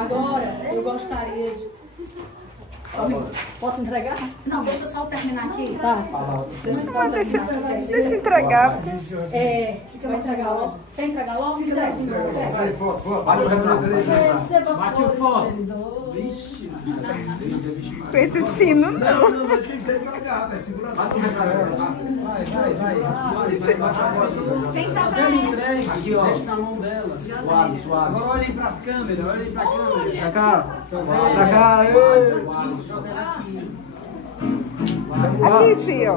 Agora, eu gostaria de... Posso entregar? Não, deixa eu só terminar aqui. Tá. Deixa eu só terminar aqui. Deixa eu entregar. Vai entregar logo? Quer entregar logo? Entrega. Bate o foto. Vixe. Com esse sino, não. Não, tem que ser devagar, velho. Segura Bate o recarregador. Vai. Tem que dar pra Ela ela. entrega, Aqui, ó. deixa na mão dela. Suave, suave. Agora olhem pra câmera, olhem pra câmera. Pra cá. Pra cá. Joga ela aqui. Aqui, tio.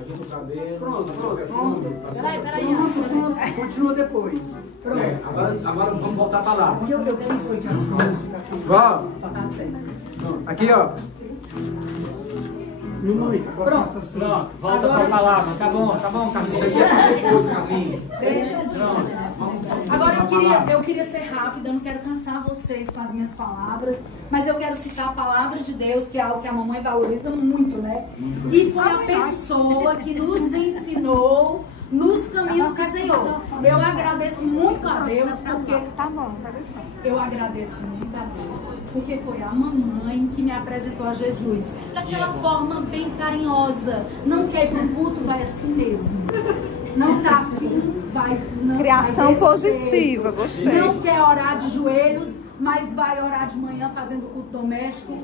Ajeita o cabelo. Pronto. Peraí. Continua depois. Agora vamos voltar pra lá. O que eu fiz foi que as coisas ficassem... Ó. Aqui, ó. Diminui, agora faça assim. Pronto, volta pra palavra. Tá bom, Carlinhos. Isso aqui é depois, Carlinhos. Agora eu queria ser rápida, eu não quero cansar vocês com as minhas palavras, mas eu quero citar a palavra de Deus, que é algo que a mamãe valoriza muito, né? E foi a pessoa que nos ensinou nos caminhos do Senhor. Eu agradeço muito a Deus, porque Tá bom, vai deixar. eu agradeço muito a Deus, porque foi a mamãe que me apresentou a Jesus. Daquela forma bem carinhosa. Não quer ir pro culto, vai assim mesmo. Não tá afim, vai. Não, Criação vai desse positiva, jeito. gostei. Não quer orar de joelhos, mas vai orar de manhã fazendo culto doméstico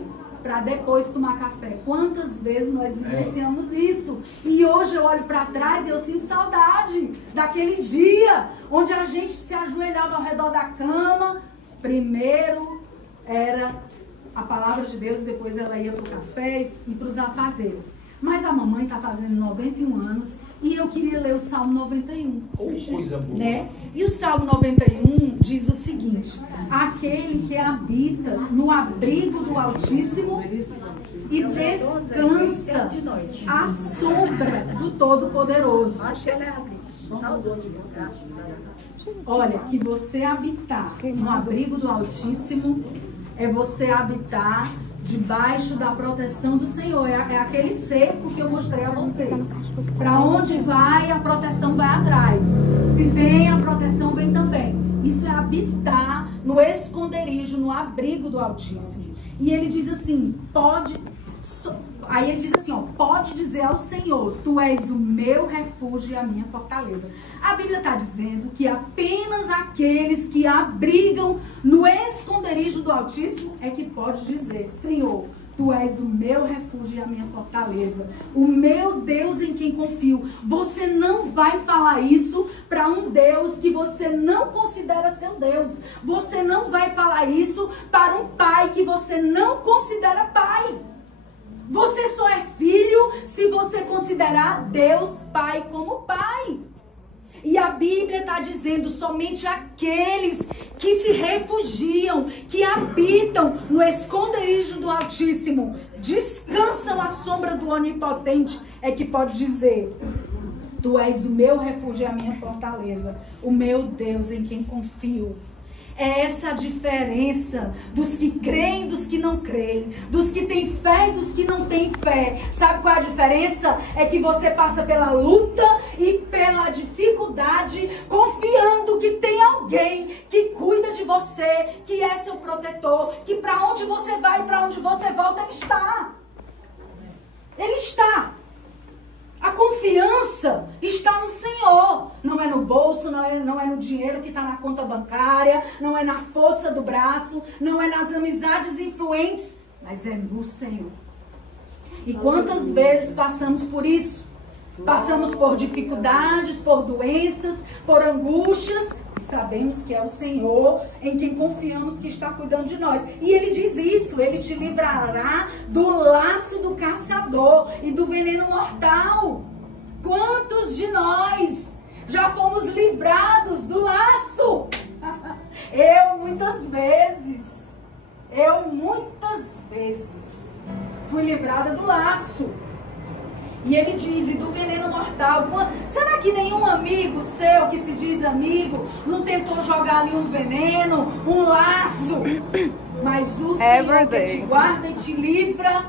para depois tomar café. Quantas vezes nós vivenciamos isso? E hoje eu olho para trás e eu sinto saudade daquele dia onde a gente se ajoelhava ao redor da cama. Primeiro era a palavra de Deus e depois ela ia para o café e para os afazeres. Mas a mamãe está fazendo 91 anos e eu queria ler o Salmo 91. Coisa boa. Né? E o Salmo 91 diz o seguinte: aquele que habita no abrigo do Altíssimo e descansa à sombra do Todo-Poderoso. Olha, que você habitar no abrigo do Altíssimo é você habitar debaixo da proteção do Senhor. É aquele cerco que eu mostrei a vocês. Para onde vai, a proteção vai atrás. Se vem, a proteção vem também. Isso é habitar no esconderijo, no abrigo do Altíssimo. E ele diz assim, aí ele diz assim, ó, pode dizer ao Senhor, tu és o meu refúgio e a minha fortaleza. A Bíblia está dizendo que apenas aqueles que abrigam no esconderijo do Altíssimo é que pode dizer, Senhor, tu és o meu refúgio e a minha fortaleza, o meu Deus em quem confio. Você não vai falar isso para um Deus que você não considera seu Deus. Você não vai falar isso para um pai que você não considera pai. Você só é filho se você considerar Deus Pai como Pai. E a Bíblia está dizendo, somente aqueles que se refugiam, que habitam no esconderijo do Altíssimo, descansam à sombra do Onipotente, é que pode dizer, tu és o meu refúgio e a minha fortaleza, o meu Deus em quem confio. É essa a diferença dos que creem e dos que não creem, dos que têm fé e dos que não têm fé. Sabe qual é a diferença? É que você passa pela luta e pela dificuldade, confiando que tem alguém que cuida de você, que é seu protetor, que para onde você vai e para onde você volta, Ele está. Ele está. A confiança está no Senhor, não é no bolso, não é no dinheiro que está na conta bancária, não é na força do braço, não é nas amizades influentes, mas é no Senhor. E quantas vezes passamos por isso? Passamos por dificuldades, por doenças, por angústias, e sabemos que é o Senhor em quem confiamos que está cuidando de nós. E Ele diz isso, Ele te livrará do laço do caçador e do veneno mortal. Quantos de nós já fomos livrados do laço? Eu muitas vezes fui livrada do laço. E ele diz, e do veneno mortal. Será que nenhum amigo seu que se diz amigo não tentou jogar ali um veneno, um laço? Mas o Senhor que te guarda e te livra,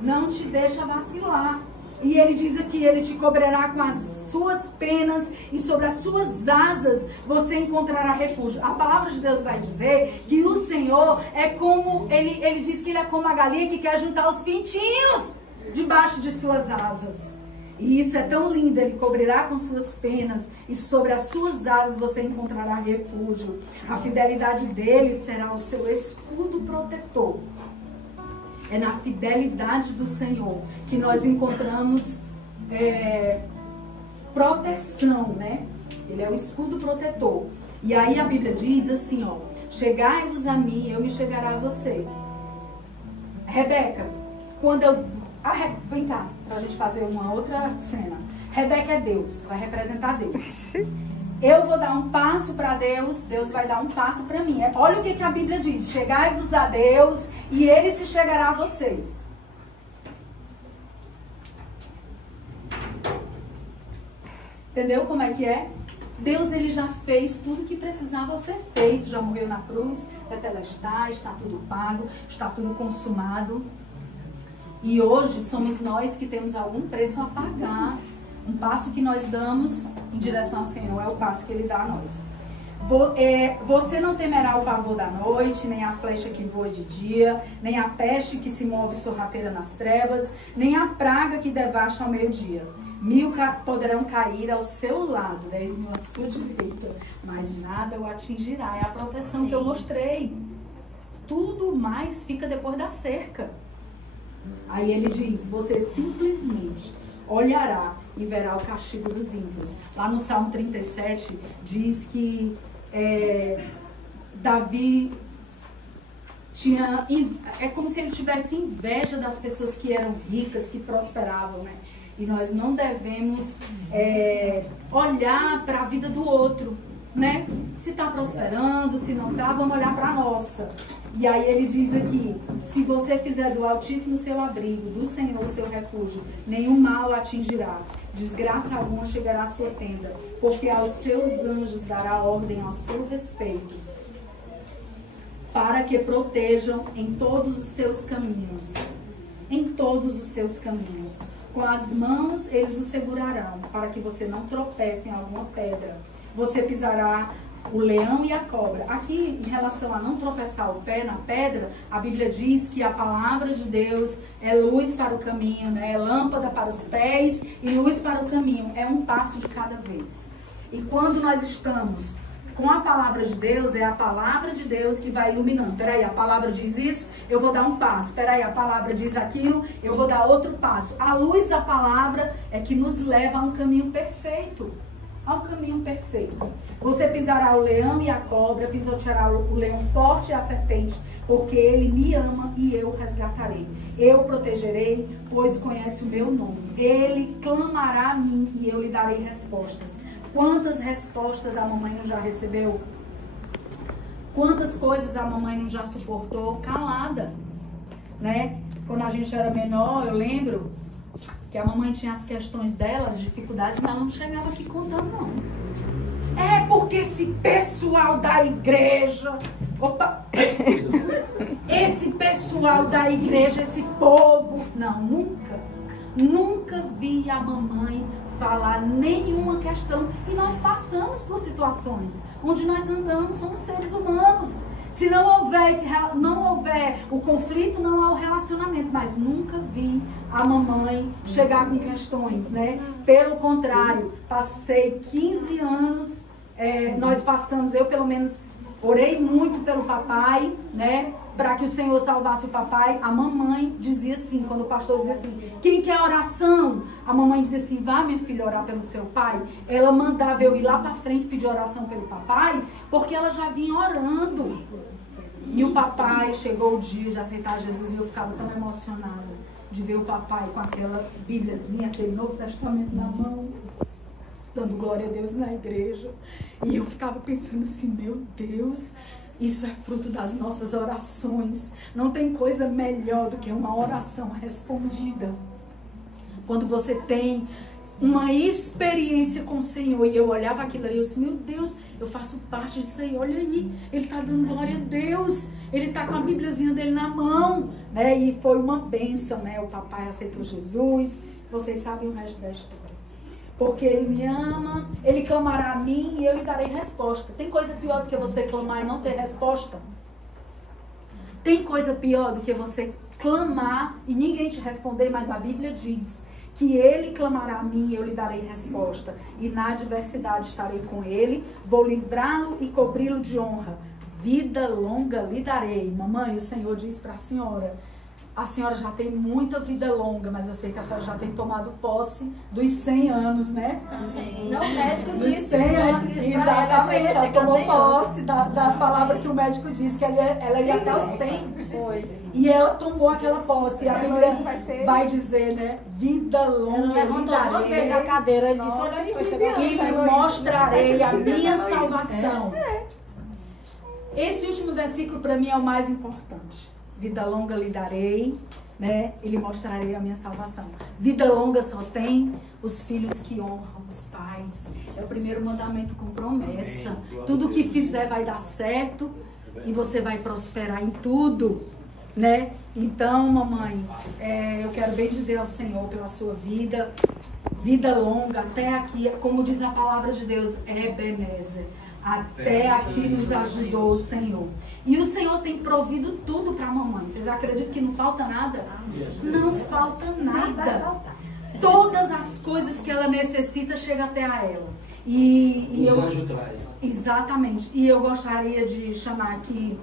não te deixa vacilar. E ele diz aqui, ele te cobrirá com as suas penas e sobre as suas asas você encontrará refúgio. A palavra de Deus vai dizer que o Senhor é como, ele diz que ele é como a galinha que quer juntar os pintinhos debaixo de suas asas. E isso é tão lindo, ele cobrirá com suas penas e sobre as suas asas você encontrará refúgio. A fidelidade dele será o seu escudo protetor. É na fidelidade do Senhor que nós encontramos proteção, né? Ele é o escudo protetor. E aí a Bíblia diz assim, ó: chegai-vos a mim, eu me chegará a você. Rebeca, quando eu... vem cá, pra gente fazer uma outra cena. Rebeca é Deus, vai representar Deus. Eu vou dar um passo para Deus, Deus vai dar um passo para mim. Olha o que a Bíblia diz: chegai-vos a Deus e Ele se chegará a vocês. Entendeu como é que é? Deus, ele já fez tudo que precisava ser feito, já morreu na cruz, tetelestai, está tudo pago, está tudo consumado. E hoje somos nós que temos algum preço a pagar. Um passo que nós damos em direção ao Senhor é o passo que Ele dá a nós. Você não temerá o pavor da noite, nem a flecha que voa de dia, nem a peste que se move sorrateira nas trevas, nem a praga que devasta ao meio-dia. 1000 poderão cair ao seu lado, 10.000 à sua direita, mas nada o atingirá. É a proteção que eu mostrei. Tudo mais fica depois da cerca. Aí ele diz: você simplesmente olhará e verá o castigo dos ímpios. Lá no Salmo 37 diz que Davi tinha... É como se ele tivesse inveja das pessoas que eram ricas, que prosperavam, né? E nós não devemos olhar para a vida do outro, né? Se está prosperando, se não está, vamos olhar para a nossa. E aí ele diz aqui: se você fizer do Altíssimo seu abrigo, do Senhor seu refúgio, nenhum mal atingirá, desgraça alguma chegará à sua tenda, porque aos seus anjos dará ordem ao seu respeito, para que protejam em todos os seus caminhos. Em todos os seus caminhos. Com as mãos eles o segurarão, para que você não tropece em alguma pedra. Você pisará o leão e a cobra. Aqui, em relação a não tropeçar o pé na pedra, a Bíblia diz que a palavra de Deus é luz para o caminho, né? É lâmpada para os pés e luz para o caminho. É um passo de cada vez. E quando nós estamos com a palavra de Deus, é a palavra de Deus que vai iluminando. Peraí, a palavra diz isso, eu vou dar um passo. Peraí, a palavra diz aquilo, eu vou dar outro passo. A luz da palavra é que nos leva a um caminho perfeito. Ao caminho perfeito. Você pisará o leão e a cobra, pisoteará o leão forte e a serpente, porque ele me ama e eu o resgatarei. Eu o protegerei, pois conhece o meu nome. Ele clamará a mim e eu lhe darei respostas. Quantas respostas a mamãe não já recebeu? Quantas coisas a mamãe não já suportou calada, né? Quando a gente era menor, eu lembro que a mamãe tinha as questões dela, as dificuldades, mas ela não chegava aqui contando, não. É porque esse pessoal da igreja... Opa! Esse pessoal da igreja, esse povo... Não, nunca vi a mamãe falar nenhuma questão. E nós passamos por situações onde nós andamos, somos seres humanos. Se não houver o conflito, não há o relacionamento. Mas nunca vi a mamãe chegar com questões, né? Pelo contrário, passei 15 anos, nós passamos, eu pelo menos orei muito pelo papai, né? Para que o Senhor salvasse o papai. A mamãe dizia assim, quando o pastor dizia assim: quem quer oração? A mamãe dizia assim: vá, minha filha, orar pelo seu pai. Ela mandava eu ir lá para frente pedir oração pelo papai, porque ela já vinha orando. E o papai, chegou o dia de aceitar Jesus e eu ficava tão emocionada de ver o papai com aquela bíbliazinha, aquele Novo Testamento na mão, dando glória a Deus na igreja. E eu ficava pensando assim: meu Deus, isso é fruto das nossas orações. Não tem coisa melhor do que uma oração respondida. Quando você tem uma experiência com o Senhor. E eu olhava aquilo ali e eu disse: meu Deus, eu faço parte disso aí. Olha aí, ele está dando glória a Deus. Ele está com a bíbliazinha dele na mão, né? E foi uma bênção, né? O papai aceitou Jesus vocês sabem o resto da história. Porque Ele me ama, Ele clamará a mim e eu lhe darei resposta. Tem coisa pior do que você clamar e não ter resposta? Tem coisa pior do que você clamar e ninguém te responder, mas a Bíblia diz que Ele clamará a mim e eu lhe darei resposta. E na adversidade estarei com Ele, vou livrá-lo e cobri-lo de honra. Vida longa lhe darei. Mamãe, o Senhor diz para a senhora já tem muita vida longa, mas eu sei que a senhora já tem tomado posse dos 100 anos, né? Amém. Não, o médico Dos disse. 100 anos. Exatamente, ela tomou posse da palavra que o médico disse, que ela ia até os 100. Foi. E ela tomou aquela posse. E a Bíblia vai dizer, né? Vida longa Ela levantou uma vez lhe a darei. cadeira e disse, olha aí, E lhe mostrarei a minha salvação. Esse último versículo para mim é o mais importante. Vida longa lhe darei, né? E lhe mostrarei a minha salvação. Vida longa só tem os filhos que honram os pais. É o primeiro mandamento com promessa. Tudo que fizer vai dar certo e você vai prosperar em tudo, né? Então, mamãe, eu quero bem dizer ao Senhor pela sua vida. Vida longa até aqui, como diz a palavra de Deus, Ebenezer. Até aqui nos ajudou o Senhor. E o Senhor tem provido tudo para a mamãe. Vocês acreditam que não falta nada? Não falta nada. Todas as coisas que ela necessita chegam até a ela. E Os anjos traz. Exatamente. E eu gostaria de chamar aqui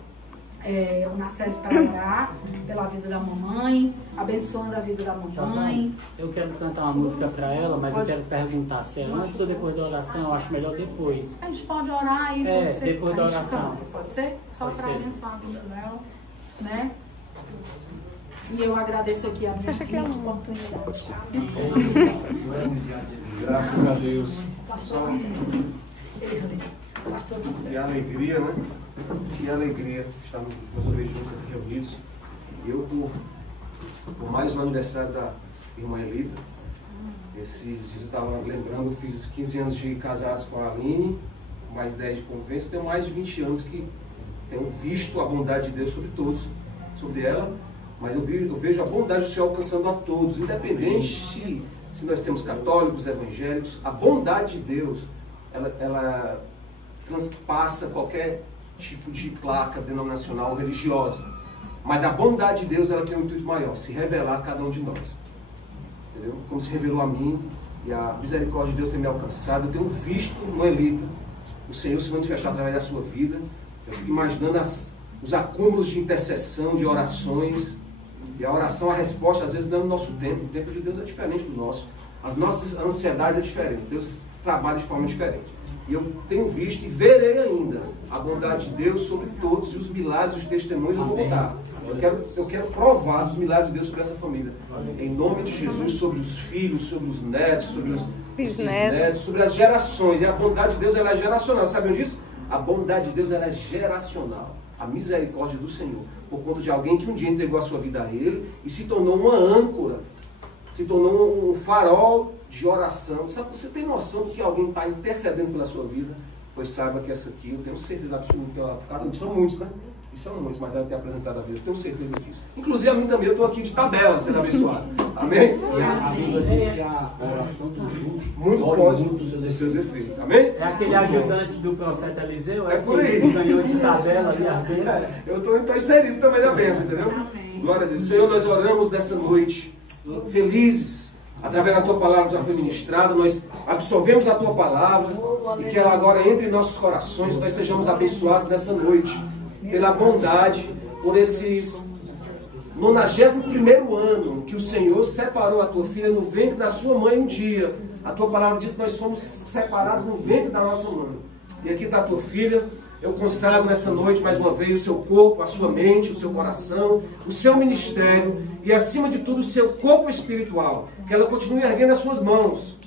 o Nacélio para orar pela vida da mamãe, abençoando a vida da mamãe. Eu quero cantar uma música para ela, mas eu quero perguntar se é antes ou depois da oração. Eu acho melhor depois. A gente pode orar e você... depois da oração. Canta, pode ser? Só Pode para ser. abençoar a vida dela, né? E eu agradeço aqui a minha oportunidade. Graças a Deus. Pastor, Que alegria, né? Que alegria estarmos nós dois juntos aqui reunidos. E eu, por mais um aniversário da irmã Elita, esses dias eu estava lembrando, eu fiz 15 anos de casados com a Aline, mais 10 de convêncio, tenho mais de 20 anos que tenho visto a bondade de Deus sobre todos, sobre ela, mas eu vejo a bondade do Senhor alcançando a todos, independente se nós temos católicos, evangélicos, a bondade de Deus, ela transpassa qualquer tipo de placa denominacional religiosa. Mas a bondade de Deus, ela tem um intuito maior, se revelar a cada um de nós. Entendeu? Como se revelou a mim, e a misericórdia de Deus tem me alcançado. Eu tenho visto no Elita o Senhor se manifestar através da sua vida. Eu fico imaginando os acúmulos de intercessão, de orações. E a oração, a resposta, às vezes, não é no nosso tempo. O tempo de Deus é diferente do nosso. As nossas ansiedades é diferente. Deus trabalha de forma diferente. E eu tenho visto e verei ainda a bondade de Deus sobre todos, e os milagres, os testemunhos eu vou dar. Eu quero provar os milagres de Deus sobre essa família. Em nome de Jesus, sobre os filhos, sobre os netos, sobre os bisnetos, sobre as gerações. E a bondade de Deus, ela é geracional. Sabem disso? A bondade de Deus, ela é geracional. A misericórdia do Senhor. Por conta de alguém que um dia entregou a sua vida a Ele e se tornou uma âncora, se tornou um farol de oração. Sabe, você tem noção de que alguém está intercedendo pela sua vida? Pois saiba que essa aqui, eu tenho certeza absoluta que ela, são muitos, né? E são muitos, mas ela tem apresentado a vida, eu tenho certeza disso. Inclusive a mim também, eu estou aqui de tabela, sendo abençoado. Amém? A Bíblia diz que a oração do justo Muito pode dos seus efeitos. Amém? É aquele ajudante do profeta Eliseu, É por aí. que ganhou de tabela ali a bênção. Eu estou inserido também na bênção, entendeu? Glória a Deus. Senhor, nós oramos nessa noite, felizes. Através da Tua palavra já foi ministrada, nós absorvemos a Tua palavra e que ela agora entre em nossos corações, nós sejamos abençoados nessa noite, pela bondade, por esses 91º ano que o Senhor separou a Tua filha no ventre da sua mãe um dia. A Tua palavra diz que nós somos separados no ventre da nossa mãe. E aqui está a Tua filha. Eu consagro nessa noite, mais uma vez, o seu corpo, a sua mente, o seu coração, o seu ministério e, acima de tudo, o seu corpo espiritual. Que ela continue erguendo as suas mãos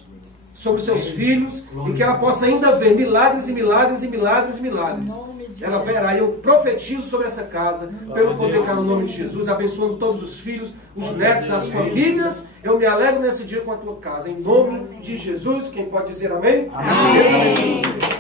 sobre os seus filhos e que ela possa ainda ver milagres e milagres e milagres e milagres. Ela verá, eu profetizo sobre essa casa, pelo poder que há no nome de Jesus, abençoando todos os filhos, os netos, as famílias. Eu me alegro nesse dia com a tua casa. Em nome de Jesus, quem pode dizer amém? Amém.